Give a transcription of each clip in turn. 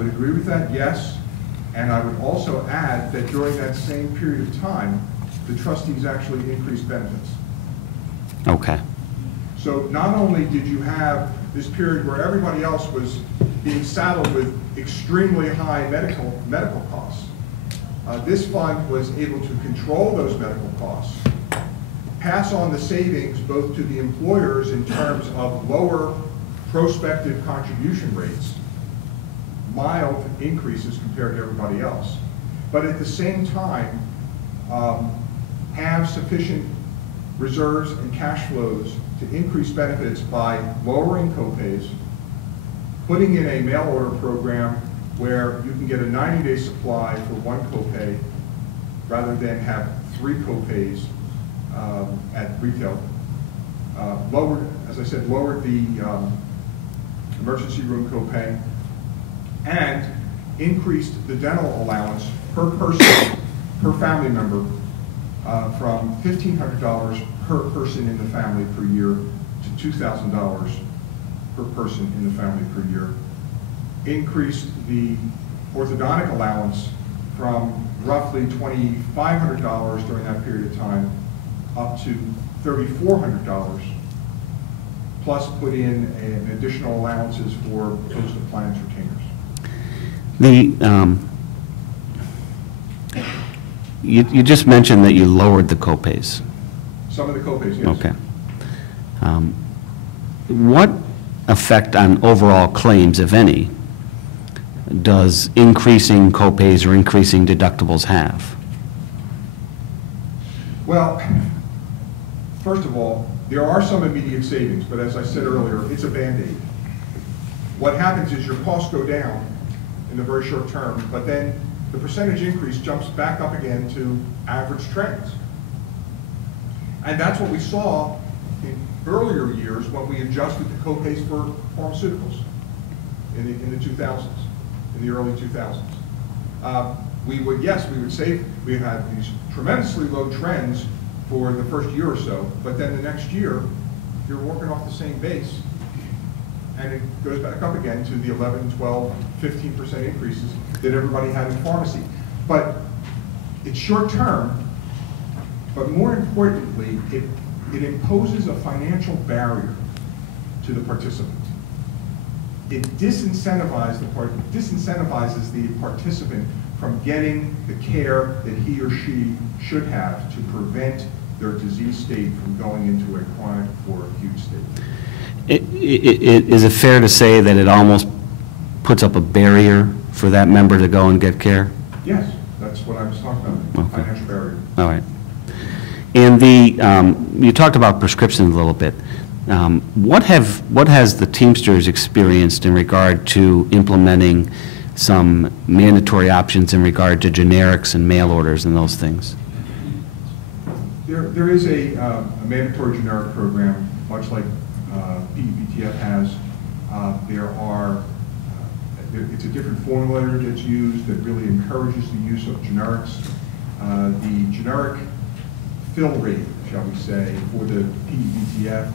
would agree with that, yes. And I would also add that during that same period of time, the trustees actually increased benefits. Okay. So not only did you have this period where everybody else was being saddled with extremely high medical costs, this fund was able to control those medical costs, pass on the savings both to the employers in terms of lower prospective contribution rates, mild increases compared to everybody else, but at the same time have sufficient reserves and cash flows to increase benefits by lowering copays, putting in a mail order program where you can get a 90-day supply for one copay rather than have 3 copays at retail. Lowered, as I said, lowered the emergency room copay, and increased the dental allowance per person, per family member, from $1,500 per person in the family per year to $2,000 per person in the family per year. Increased the orthodontic allowance from roughly $2,500 during that period of time up to $3,400, plus put in an additional allowances for post-appliance retainers. You just mentioned that you lowered the copays. Some of the copays, yes. Okay. What effect on overall claims, if any, does increasing copays or increasing deductibles have? Well, first of all, there are some immediate savings, but as I said earlier, it's a Band-Aid. What happens is your costs go down in the very short term, but then the percentage increase jumps back up again to average trends. And that's what we saw in earlier years when we adjusted the copays for pharmaceuticals in the 2000s, in the early 2000s. We would save, we had these tremendously low trends for the first year or so, but then the next year, you're working off the same base, and it goes back up again to the 11, 12, 15% increases that everybody had in pharmacy. But it's short term, but more importantly, it imposes a financial barrier to the participant. It disincentivizes the participant from getting the care that he or she should have to prevent their disease state from going into a chronic or acute state. Is it fair to say that it almost puts up a barrier for that member to go and get care? Yes, that's what I was talking about, okay. Financial barrier. All right. And you talked about prescriptions a little bit. What has the Teamsters experienced in regard to implementing some mandatory options in regard to generics and mail orders and those things? There is a mandatory generic program, much like PEPTF has. It's a different formulator that's used that really encourages the use of generics. The generic fill rate, shall we say, for the PEPTF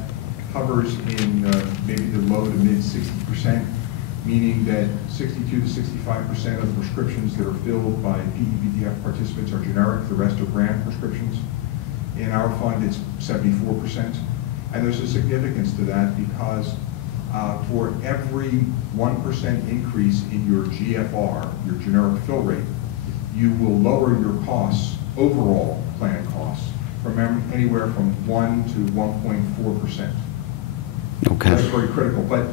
hovers in maybe the low to mid 60%, meaning that 62 to 65% of the prescriptions that are filled by PEPTF participants are generic, the rest are brand prescriptions. In our fund, it's 74%. And there's a significance to that because for every 1% increase in your GFR, your generic fill rate, you will lower your costs, overall plan costs, from anywhere from 1 to 1.4%. Okay. That's very critical. But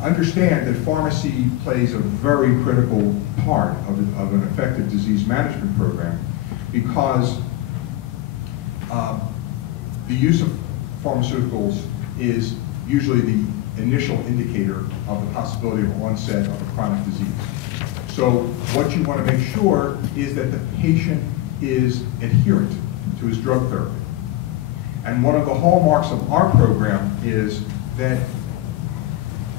understand that pharmacy plays a very critical part of an effective disease management program because the use of pharmaceuticals is usually the initial indicator of the possibility of onset of a chronic disease. So what you want to make sure is that the patient is adherent to his drug therapy. And one of the hallmarks of our program is that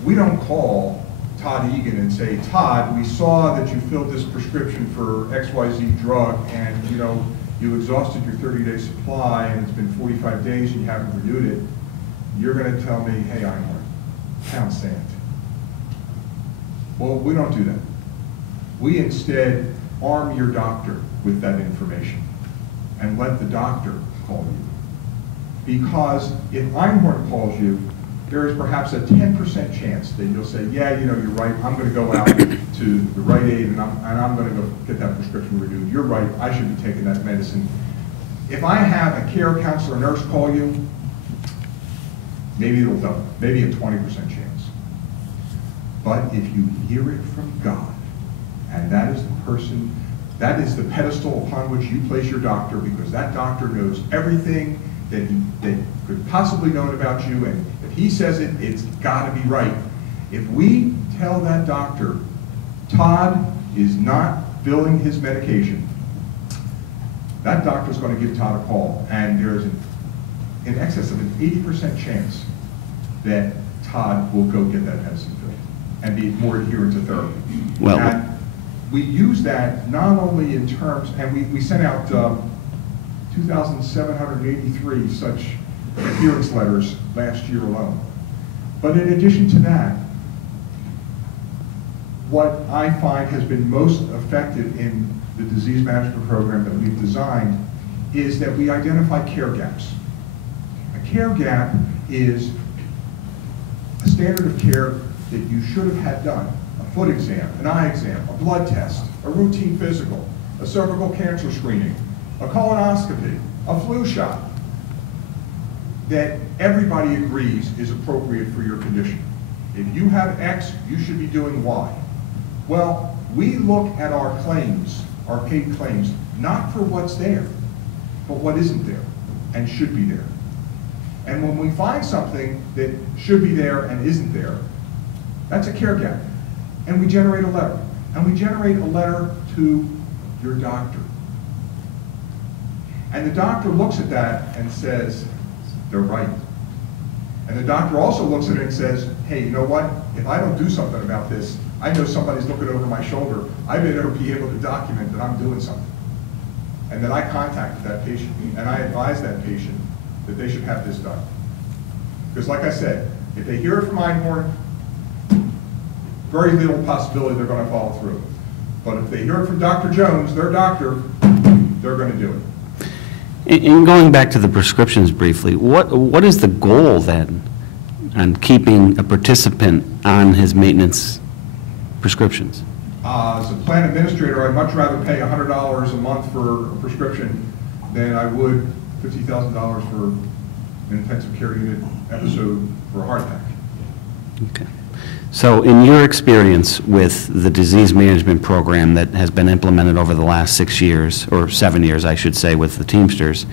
we don't call Todd Egan and say, Todd, we saw that you filled this prescription for XYZ drug and you exhausted your 30-day supply and it's been 45 days and you haven't renewed it. You're going to tell me, hey, Einhorn, pound sand. Well, we don't do that. We instead arm your doctor with that information and let the doctor call you. Because if Einhorn calls you, there is perhaps a 10% chance that you'll say, yeah, you know, you're right, I'm going to go out to the Rite Aid and I'm going to go get that prescription renewed. You're right, I should be taking that medicine. If I have a care counselor or nurse call you, maybe it'll double, maybe a 20% chance. But if you hear it from God, and that is the person, that is the pedestal upon which you place your doctor, because that doctor knows everything that could possibly know about you, and if he says it, it's got to be right. If we tell that doctor, Todd is not filling his medication, that doctor's going to give Todd a call, and there's in excess of an 80% chance that Todd will go get that medicine filled and be more adherent to therapy. Well, and we use that not only in terms, and we sent out 2,783 such adherence letters last year alone. But in addition to that, what I find has been most effective in the disease management program that we've designed is that we identify care gaps. A care gap is a standard of care that you should have had done. A foot exam, an eye exam, a blood test, a routine physical, a cervical cancer screening, a colonoscopy, a flu shot, that everybody agrees is appropriate for your condition. If you have X, you should be doing Y. Well, we look at our claims, our paid claims, not for what's there, but what isn't there and should be there. And when we find something that should be there and isn't there, that's a care gap. And we generate a letter. And we generate a letter to your doctor. And the doctor looks at that and says, they're right. And the doctor also looks at it and says, hey, you know what? If I don't do something about this, I know somebody's looking over my shoulder. I better be able to document that I'm doing something. And then I contacted that patient, and I advised that patient that they should have this done. Because like I said, if they hear it from Einhorn, very little possibility they're going to follow through. But if they hear it from Dr. Jones, their doctor, they're going to do it. In going back to the prescriptions briefly, what is the goal then on keeping a participant on his maintenance prescriptions? As a plan administrator, I'd much rather pay $100 a month for a prescription than I would $50,000 for an intensive care unit episode for a heart attack. Okay. So in your experience with the disease management program that has been implemented over the last 6 years, or 7 years, I should say, with the Teamsters,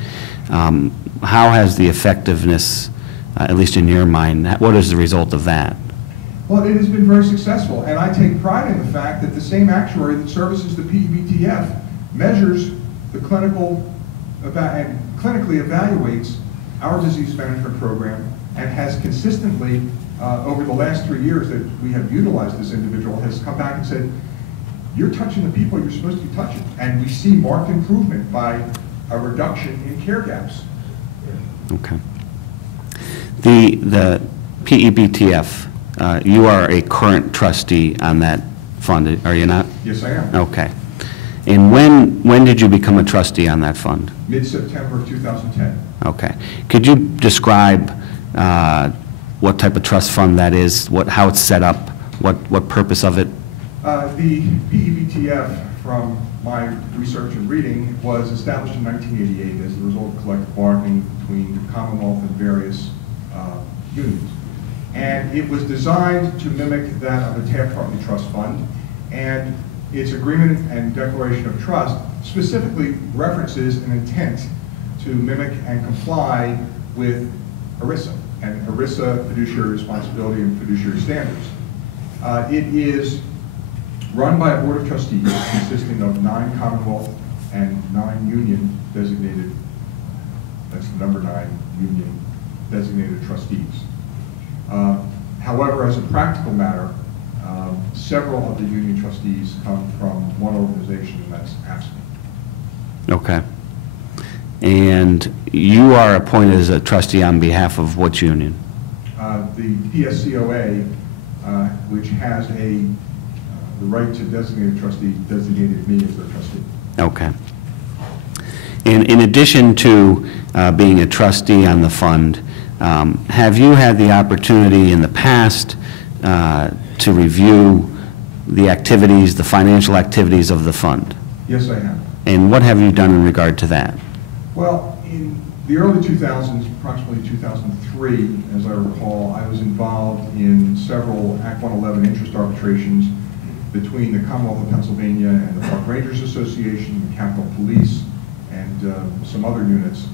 how has the effectiveness, at least in your mind, what is the result of that? Well, it has been very successful, and I take pride in the fact that the same actuary that services the PEBTF measures the clinical and clinically evaluates our disease management program, and has consistently, over the last 3 years that we have utilized this individual, has come back and said, you're touching the people you're supposed to be touching. And we see marked improvement by a reduction in care gaps. Okay. The PEBTF, you are a current trustee on that fund, are you not? Yes, I am. Okay. And when did you become a trustee on that fund? Mid-September of 2010. Okay. Could you describe what type of trust fund that is, how it's set up, what purpose of it? The PEBTF, from my research and reading, was established in 1988 as the result of collective bargaining between the Commonwealth and various unions. And it was designed to mimic that of the Taft-Hartley Trust Fund, and its agreement and declaration of trust specifically references an intent to mimic and comply with ERISA and ERISA fiduciary responsibility and fiduciary standards. It is run by a board of trustees consisting of 9 Commonwealth and 9 union designated, that's the number 9 union designated trustees. However, as a practical matter, several of the union trustees come from one organization, and that's AFSCME. Okay. And you are appointed as a trustee on behalf of which union? The PSCOA, which has a the right to designate a trustee designated me as their trustee. Okay. In addition to being a trustee on the fund, have you had the opportunity in the past to review the activities, the financial activities of the fund? Yes, I have. And what have you done in regard to that? Well, in the early 2000s, approximately 2003, as I recall, I was involved in several Act 111 interest arbitrations between the Commonwealth of Pennsylvania and the Park Rangers Association, the Capitol Police, and some other units,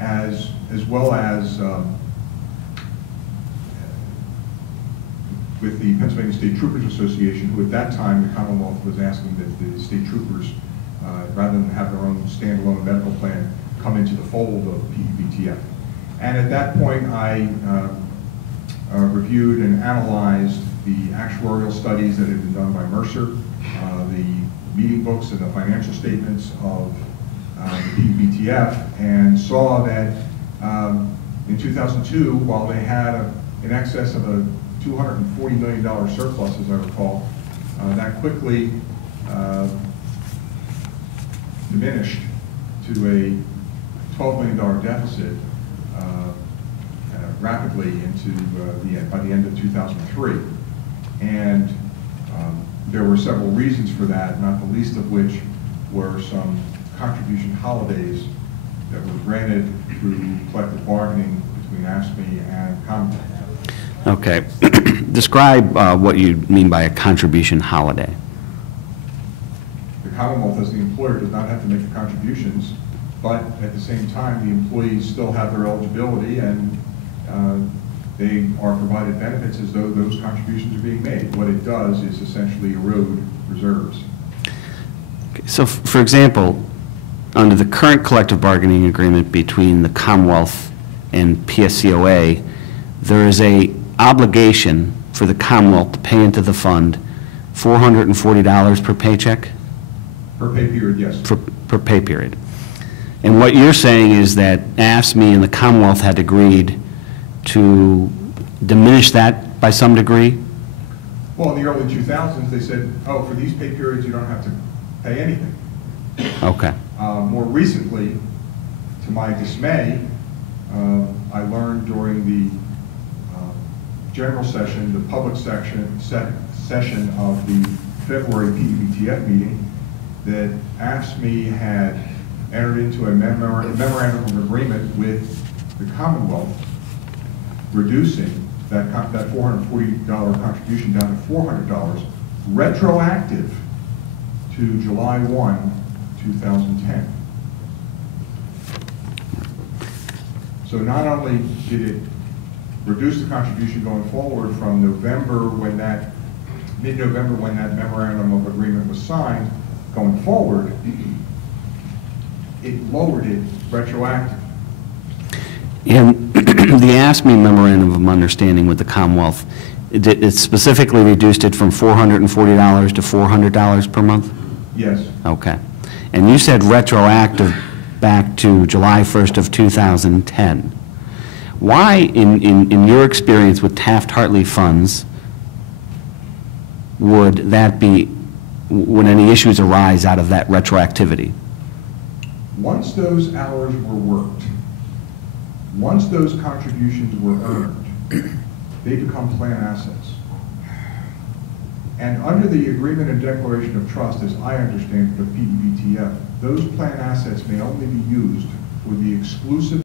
as well as with the Pennsylvania State Troopers Association, who at that time the Commonwealth was asking that the state troopers, rather than have their own standalone medical plan, come into the fold of PEPTF. And at that point, I reviewed and analyzed the actuarial studies that had been done by Mercer, the meeting books and the financial statements of PEPTF, and saw that in 2002, while they had in excess of a $240 million surplus, as I recall, that quickly diminished to a $12 million deficit rapidly into by the end of 2003. And there were several reasons for that, not the least of which were some contribution holidays that were granted through collective bargaining between AFSCME and Commonwealth. Okay. Describe what you mean by a contribution holiday. The Commonwealth, as the employer, does not have to make the contributions, but at the same time, the employees still have their eligibility, and they are provided benefits as though those contributions are being made. What it does is essentially erode reserves. Okay. So, for example, under the current collective bargaining agreement between the Commonwealth and PSCOA, there is a obligation for the Commonwealth to pay into the fund $440 per paycheck? Per pay period, yes. Per pay period. And what you're saying is that AFSCME and the Commonwealth had agreed to diminish that by some degree? Well, in the early 2000s, they said, oh, for these pay periods, you don't have to pay anything. Okay. More recently, to my dismay, I learned during the general session, the public session of the February PEPTF meeting, that AFSCME had entered into a memorandum of agreement with the Commonwealth, reducing that $440 contribution down to $400, retroactive to July 1, 2010. So not only did it reduce the contribution going forward from November, when mid-November, when that memorandum of agreement was signed, going forward, it lowered it retroactive. And the AFSCME memorandum of understanding with the Commonwealth, it specifically reduced it from $440 to $400 per month? Yes. Okay. And you said retroactive back to July 1st of 2010. Why, in your experience with Taft-Hartley funds, would that be, would any issues arise out of that retroactivity? Once those hours were worked, once those contributions were earned, they become plan assets. And under the Agreement and Declaration of Trust, as I understand it, of PEPTF, those plan assets may only be used for the exclusive